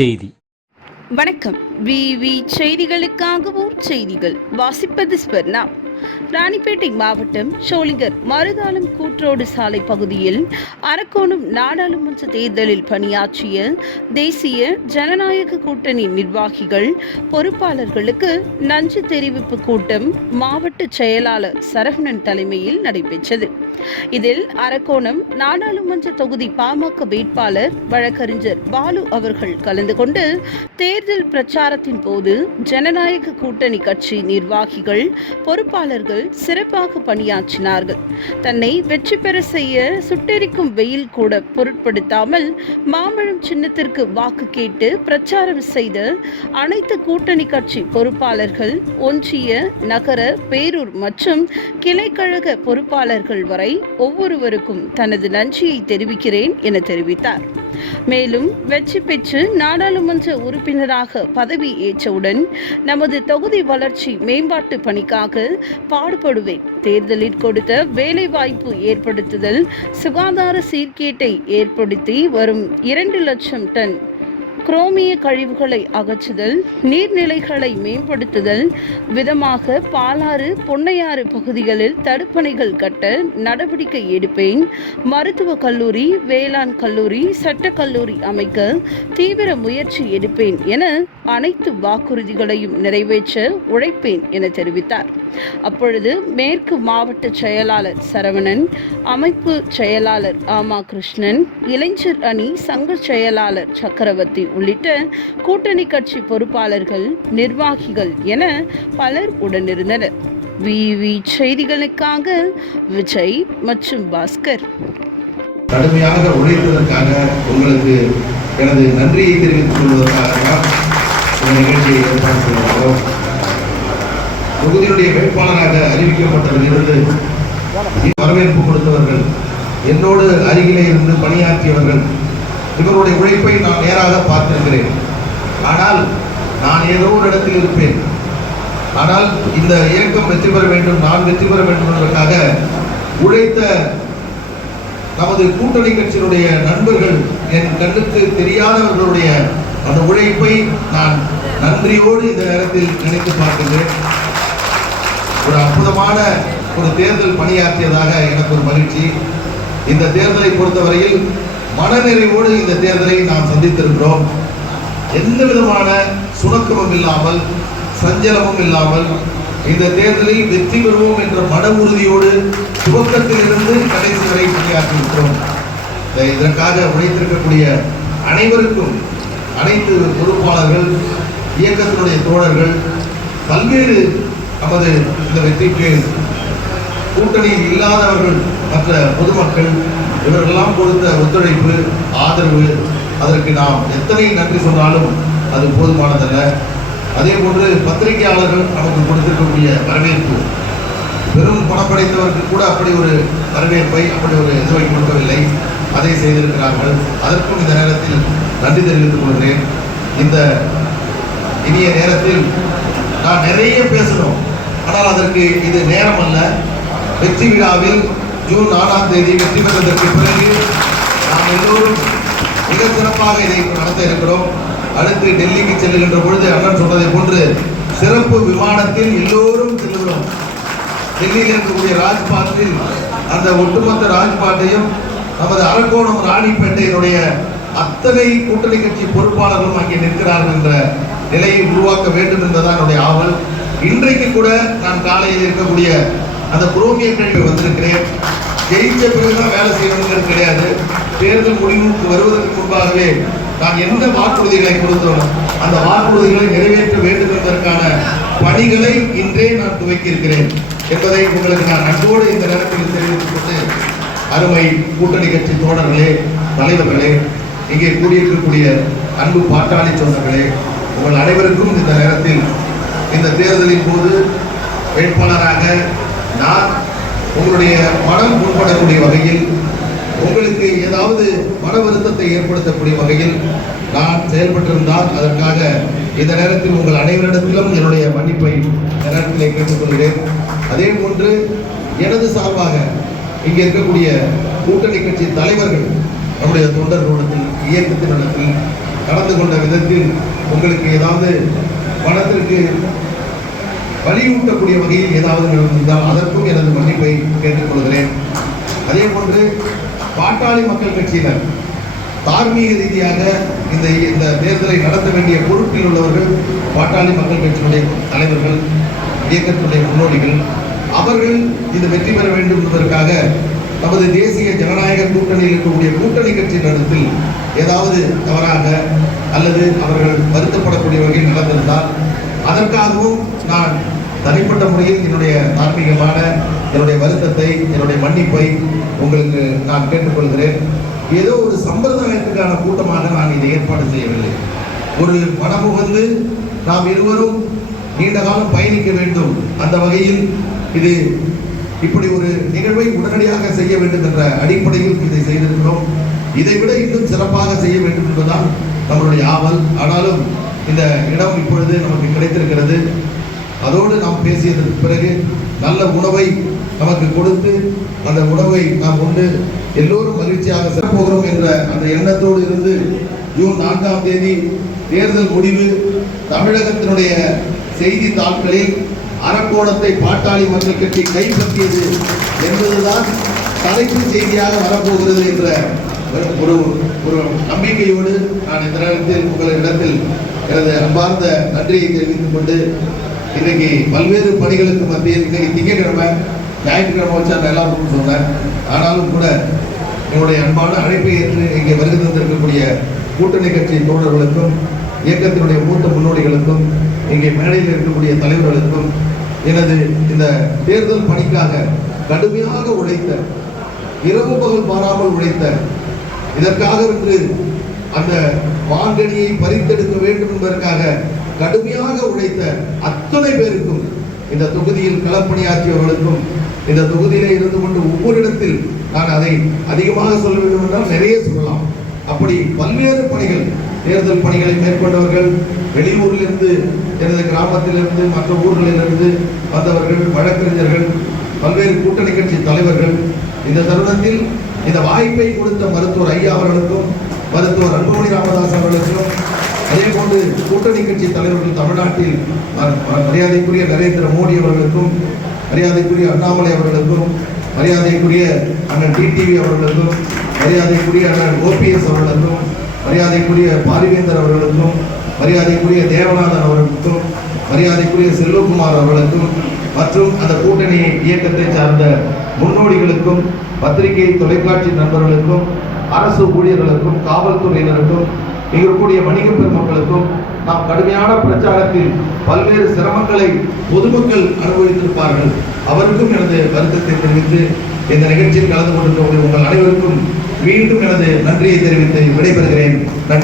செய்தி. வணக்கம். விவி செய்திகளுக்காக ஊர் செய்திகள். வாசிப்பது ஸ்பர்ணா ராணிப்பேட்டை மாவட்டம் ஷோலிங்கர் மறுகாலம் கூற்றோடு சாலை பகுதியில் அரக்கோணம் நாடாளுமன்ற தேர்தலில் பணியாற்றிய தேசிய ஜனநாயக கூட்டணி நிர்வாகிகள் பொறுப்பாளர்களுக்கு நன்றி தெரிவிப்பு கூட்டம் மாவட்ட செயலாளர் சரவணன் தலைமையில் நடைபெற்றது. இதில் அரக்கோணம் நாடாளுமன்ற தொகுதி பாமக வேட்பாளர் வழக்கறிஞர் பாலு அவர்கள் கலந்து கொண்டு தேர்தல் பிரச்சாரத்தின் போது ஜனநாயக கூட்டணி கட்சி நிர்வாகிகள் பொறுப்பாளர்கள் சிறப்பாக பணியாற்றினார்கள். தன்னை வெற்றி பெற செய்ய சுட்டெரிக்கும் வெயில் கூட பொருட்படுத்தாமல் மாம்பழம் சின்னத்திற்கு வாக்கு கேட்டு பிரச்சாரம் செய்த அனைத்து கூட்டணி கட்சி பொறுப்பாளர்கள் ஒன்றிய நகர பேரூர் மற்றும் கிளைக்கழக பொறுப்பாளர்கள் வர ஒவ்வொருவருக்கும் தனது நன்றியை தெரிவிக்கிறேன் என தெரிவித்தார். மேலும் வெற்றி பெற்று நாடாளுமன்ற உறுப்பினராக பதவி ஏற்றவுடன் நமது தொகுதி வளர்ச்சி மேம்பாட்டு பணிக்காக பாடுபடுவேன். தேர்தலில் கொடுத்த வேலைவாய்ப்பு ஏற்படுத்துதல் சுகாதார சீர்கேட்டை ஏற்படுத்தி வரும் இரண்டு லட்சம் டன் குரோமிய கழிவுகளை அகற்றுதல் நீர்நிலைகளை மேம்படுத்துதல் விதமாக பாலாறு பொன்னையாறு பகுதிகளில் தடுப்பணைகள் கட்ட நடவடிக்கை எடுப்பேன். மருத்துவக் கல்லூரி வேளாண் கல்லூரி சட்டக் கல்லூரி அமைக்க தீவிர முயற்சி எடுப்பேன் என அனைத்து வாக்குறுதிகளையும் நிறைவேற்ற உழைப்பேன் என தெரிவித்தார். அப்பொழுது மேற்கு மாவட்ட செயலாளர் சரவணன் அமைப்பு செயலாளர் ஆமா கிருஷ்ணன் இளைஞர் அணி சங்க செயலாளர் சக்கரவர்த்தி உள்ளிட்ட கூட்டணி கட்சி பொறுப்பாளர்கள் நிர்வாகிகள் என பலர் உடனிருந்தனர். விவி செய்திகளுக்காக விஜய் மற்றும் பாஸ்கர். கடுமையாக உழைத்ததற்காக உங்களுக்கு எனது நன்றியை தெரிவித்துக் கொள்வதற்காக தான் இந்த நிகழ்ச்சியை ஏற்பாடு செய்திருக்கிறோம். தொகுதியினுடைய வேட்பாளராக அறிவிக்கப்பட்டதிலிருந்து வரவேற்பு கொடுத்தவர்கள் என்னோடு அருகிலே இருந்து பணியாற்றியவர்கள் இவருடைய உழைப்பை நான் நேராக பார்த்திருக்கிறேன். ஆனால் நான் ஏதோ ஒரு இடத்தில் இருப்பேன். ஆனால் இந்த இயக்கம் வெற்றி பெற வேண்டும் நான் வெற்றி பெற வேண்டும் என்பதற்காக உழைத்த நமது கூட்டணி கட்சியினுடைய நண்பர்கள் என் கண்ணுக்கு தெரியாதவர்களுடைய அந்த உழைப்பை நான் நன்றியோடு இந்த நேரத்தில் நினைத்து பார்க்கின்றேன். ஒரு அற்புதமான ஒரு தேர்தல் பணியாற்றியதாக எனக்கு ஒரு மகிழ்ச்சி. இந்த தேர்தலை பொறுத்தவரையில் மனநிறைவோடு இந்த தேர்தலை நாம் சந்தித்திருக்கிறோம். எந்த விதமான சுணக்கமும் இல்லாமல் சஞ்சலமும் இல்லாமல் இந்த தேர்தலில் வெற்றி பெறுவோம் என்ற மன உறுதியோடு துவக்கத்திலிருந்து கடைசி வரை பணியாற்றியிருக்கிறோம் இதற்காக உழைத்திருக்கக்கூடிய அனைவருக்கும் அனைத்து பொறுப்பாளர்கள் இயக்கத்தினுடைய தோழர்கள் பல்வேறு நமது இந்த வெற்றிக்கு கூட்டணியில் இல்லாதவர்கள் மற்ற பொதுமக்கள் இவர்களெல்லாம் கொடுத்த ஒத்துழைப்பு ஆதரவு அதற்கு நாம் எத்தனை நன்றி சொன்னாலும் அது போதுமானதல்ல. அதே போன்று பத்திரிகையாளர்கள் நமக்கு கொடுத்திருக்கக்கூடிய வரவேற்பு. பெரும் பணம் படைத்தவருக்கு கூட அப்படி ஒரு வரவேற்பை அப்படி ஒரு இதுவை கொடுக்கவில்லை. அதை செய்திருக்கிறார்கள். அதற்கும் இந்த நேரத்தில் நன்றி தெரிவித்துக் கொள்கிறேன். இந்த இனிய நேரத்தில் நான் நிறைய பேசணும் ஆனால் அதற்கு இது நேரம் அல்ல. வெற்றி விழாவில் ஜூன் நாலாம் தேதி வெற்றி பெற்றதற்கு பிறகு நாம் எல்லோரும் மிக சிறப்பாக இதை நடத்த இருக்கிறோம். அடுத்து டெல்லிக்கு செல்லுகின்ற பொழுது அண்ணன் சொன்னதை போன்று சிறப்பு விமானத்தில் எல்லோரும் செல்லுகிறோம். டெல்லியில் இருக்கக்கூடிய ராஜ்பாத்தில் அந்த ஒட்டுமொத்த ராஜ்பாட்டையும் நமது அரக்கோணம் ராணிப்பேட்டையினுடைய அத்தனை கூட்டணி கட்சி பொறுப்பாளர்களும் அங்கே நிற்கிறார்கள் என்ற நிலையை உருவாக்க வேண்டும் என்பதான் என்னுடைய ஆவல். இன்றைக்கு கூட நான் காலையில் இருக்கக்கூடிய அந்த புரோகிய வந்திருக்கிறேன். ஜெயிச்ச பிறகுதான் வேலை செய்யணுங்கிறது கிடையாது. தேர்தல் முடிவுக்கு வருவதற்கு முன்பாகவே நான் எந்த வாக்குறுதிகளை கொடுத்தோம்? அந்த வாக்குறுதிகளை நிறைவேற்ற வேண்டும் என்பதற்கான பணிகளை இன்றே நான் துவக்கியிருக்கிறேன். என்பதை உங்களுக்கு நான் அன்போடு இந்த நேரத்தில் தெரிவித்துக் கொண்டு அருமை கூட்டணி கட்சி தோழர்களே தலைவர்களே இங்கே கூடியிருக்கக்கூடிய அன்பு பாட்டாளி சொந்தங்களே உங்கள் அனைவருக்கும் இந்த நேரத்தில் இந்த தேர்தலின் போது வேட்பாளராக உங்களுடைய மனம் புண்படக்கூடிய வகையில் உங்களுக்கு ஏதாவது மன வருத்தத்தை ஏற்படுத்தக்கூடிய வகையில் நான் செயல்பட்டிருந்தால் அதற்காக இந்த நேரத்தில் உங்கள் அனைவரிடத்திலும் என்னுடைய மன்னிப்பை நேரத்தில் நேரத்திலே கேட்டுக்கொள்கிறேன். அதே போன்று எனது சார்பாக இங்கே இருக்கக்கூடிய கூட்டணி கட்சி தலைவர்கள் நம்முடைய தொண்டர்களிடத்தில் இயக்கத்தினிடத்தில் நடந்து கொண்ட விதத்தில் உங்களுக்கு ஏதாவது பணத்திற்கு வலியூட்டக்கூடிய வகையில் ஏதாவது இருந்தால் அதற்கும் எனது மன்னிப்பை கேட்டுக்கொள்கிறேன். அதே போன்று பாட்டாளி மக்கள் கட்சியினர் தார்மீக ரீதியாக இந்த இந்த தேர்தலை நடத்த வேண்டிய பொறுப்பில் உள்ளவர்கள் பாட்டாளி மக்கள் கட்சியினுடைய தலைவர்கள் இயக்கத்துடைய முன்னோடிகள் அவர்கள் இது வெற்றி பெற வேண்டும் என்பதற்காக நமது தேசிய ஜனநாயக கூட்டணியில் இருக்கக்கூடிய கூட்டணி கட்சி நடத்தில் ஏதாவது தவறாக அல்லது அவர்கள் வருத்தப்படக்கூடிய வகையில் நடந்திருந்தால் அதற்காகவும் நான் தனிப்பட்ட முறையில் என்னுடைய தார்மீகமான என்னுடைய வருத்தத்தை என்னுடைய மன்னிப்பை உங்களுக்கு நான் கேட்டுக்கொள்கிறேன். ஏதோ ஒரு சம்பிரதாயத்துக்கான கூட்டமாக நான் இதை ஏற்பாடு செய்யவில்லை. ஒரு மனமுகந்து நாம் இருவரும் நீண்ட காலம் பயணிக்க வேண்டும். அந்த வகையில் இது இப்படி ஒரு நிகழ்வை உடனடியாக செய்ய வேண்டும் என்ற அடிப்படையில் இதை செய்திருக்கிறோம். இதை விட இன்னும் சிறப்பாக செய்ய வேண்டும் என்பதுதான் நம்மளுடைய ஆவல். ஆனாலும் இந்த இடம் இப்பொழுது நமக்கு கிடைத்திருக்கிறது. அதோடு நாம் பேசியதற்கு பிறகு நல்ல உணவை நமக்கு கொடுத்து அந்த உணவை நாம் உண்டு எல்லோரும் மகிழ்ச்சியாக செல்ல போகிறோம் என்ற அந்த எண்ணத்தோடு இருந்து ஜூன் நான்காம் தேதி தேர்தல் முடிவு தமிழகத்தினுடைய செய்தித்தாள்களில் அரக்கோணத்தை பாட்டாளி மக்கள் கட்சி கைப்பற்றியது என்பதுதான் தலைப்பு செய்தியாக வரப்போகிறது என்ற ஒரு ஒரு நம்பிக்கையோடு நான் இந்த நேரத்தில் உங்களிடத்தில் எனது அன்பார்ந்த நன்றியை தெரிவித்துக் கொண்டு இன்னைக்கு பல்வேறு பணிகளுக்கு மத்தியில் இன்னைக்கு திங்கட்கிழமை ஞாயிற்றுக்கிழமை வச்சு நல்லா இருக்கும்னு சொன்னேன். ஆனாலும் கூட என்னுடைய அன்பான அழைப்பை ஏற்று இங்கே வருகை தந்திருக்கக்கூடிய கூட்டணி கட்சி தோழர்களுக்கும் இயக்கத்தினுடைய மூத்த முன்னோடிகளுக்கும் இங்கே மேடையில் இருக்கக்கூடிய தலைவர்களுக்கும் எனது இந்த தேர்தல் பணிக்காக கடுமையாக உழைத்த இரவு பகல் மாறாமல் உழைத்த இதற்காக இன்று அந்த வாங்கனியை பறித்தெடுக்க வேண்டும் என்பதற்காக கடுமையாக உழைத்த அத்தனை பேருக்கும் இந்த தொகுதியில் களப்பணியாற்றியவர்களுக்கும் இந்த தொகுதியிலே இருந்து கொண்டு ஒவ்வொரு இடத்தில் நான் அதை அதிகமாக சொல்ல வேண்டும் என்றால் நிறைய சொல்லலாம். அப்படி பல்வேறு பணிகள் தேர்தல் பணிகளை மேற்கொண்டவர்கள் வெளியூரிலிருந்து எனது கிராமத்திலிருந்து மற்ற ஊர்களிலிருந்து வந்தவர்கள் வழக்கறிஞர்கள் பல்வேறு கூட்டணி கட்சி தலைவர்கள் இந்த தருணத்தில் இந்த வாய்ப்பை கொடுத்த மருத்துவர் ஐயா அவர்களுக்கும் மருத்துவர் அன்புமணி ராமதாஸ் அவர்களுக்கும் அதே போன்று கூட்டணி கட்சி தலைவர்கள் தமிழ்நாட்டில் மரியாதைக்குரிய நரேந்திர மோடி அவர்களுக்கும் மரியாதைக்குரிய அண்ணாமலை அவர்களுக்கும் மரியாதைக்குரிய அண்ணன் டிடிவி அவர்களுக்கும் மரியாதைக்குரிய அண்ணன் ஓபிஎஸ் அவர்களுக்கும் மரியாதைக்குரிய பாரிவேந்தர் அவர்களுக்கும் மரியாதைக்குரிய தேவநாதன் அவர்களுக்கும் மரியாதைக்குரிய செல்வகுமார் அவர்களுக்கும் மற்றும் அந்த கூட்டணி இயக்கத்தை சார்ந்த முன்னோடிகளுக்கும் பத்திரிகை தொலைக்காட்சி நண்பர்களுக்கும் அரசு ஊழியர்களுக்கும் காவல்துறையினருக்கும் இருக்கக்கூடிய வணிக பெருமக்களுக்கும் நாம் கடுமையான பிரச்சாரத்தில் பல்வேறு சிரமங்களை பொதுமக்கள் அனுபவித்திருப்பார்கள். அவருக்கும் எனது வருத்தத்தை தெரிவித்து இந்த நிகழ்ச்சியில் கலந்து கொண்டிருக்கக்கூடிய உங்கள் அனைவருக்கும் மீண்டும் எனது நன்றியை தெரிவித்து விடைபெறுகிறேன். நன்றி.